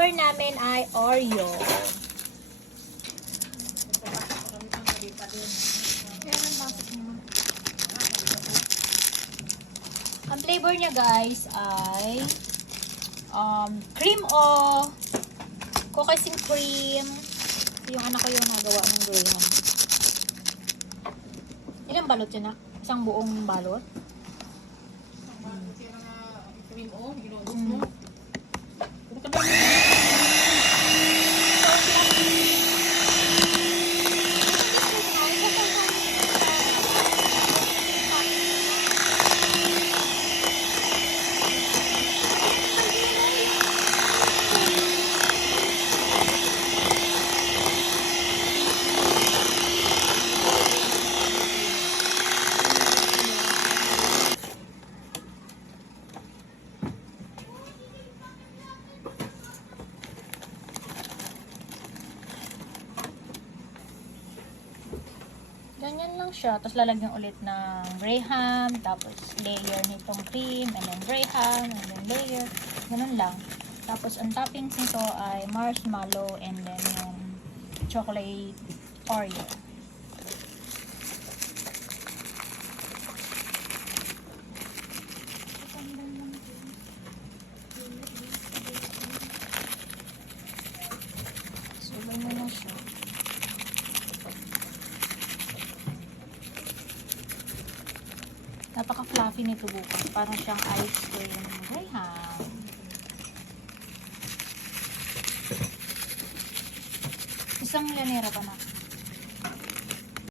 flavor namin ay Oreo. Ang flavor niya guys ay cream o cookies and cream. Yung anak ko yung nagawa ng Graham. Ilang balot yun na? Isang buong balot? Ganyan lang siya. Tapos lalagyan ulit ng Graham. Tapos layer nitong cream. And then Graham. And then layer. Ganun lang. Tapos ang toppings nito ay marshmallow. And then yung chocolate Oreo. So, ganyan na siya. Napaka-fluffy nito bukas. Parang siyang ice cream. Graham. Isang lanera pa na.